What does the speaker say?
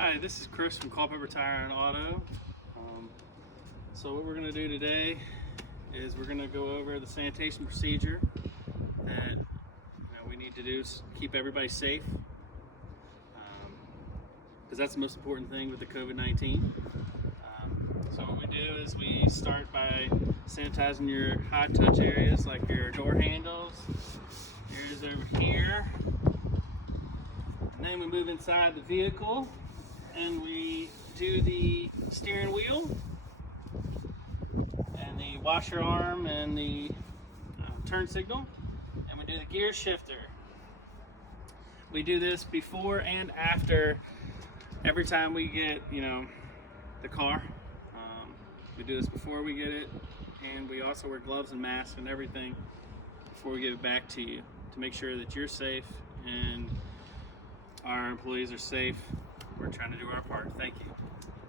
Hi, this is Chris from Culpeper Tire and Auto. So what we're going to do today is we're going to go over the sanitation procedure that we need to do to keep everybody safe, because that's the most important thing with the COVID-19. So what we do is we start by sanitizing your high touch areas like your door handles, areas over here, and then we move inside the vehicle and we do the steering wheel and the washer arm and the turn signal, and we do the gear shifter. We do this before and after every time we get the car. We do this before we get it, and we also wear gloves and masks and everything before we give it back to you to make sure that you're safe and our employees are safe. We're trying to do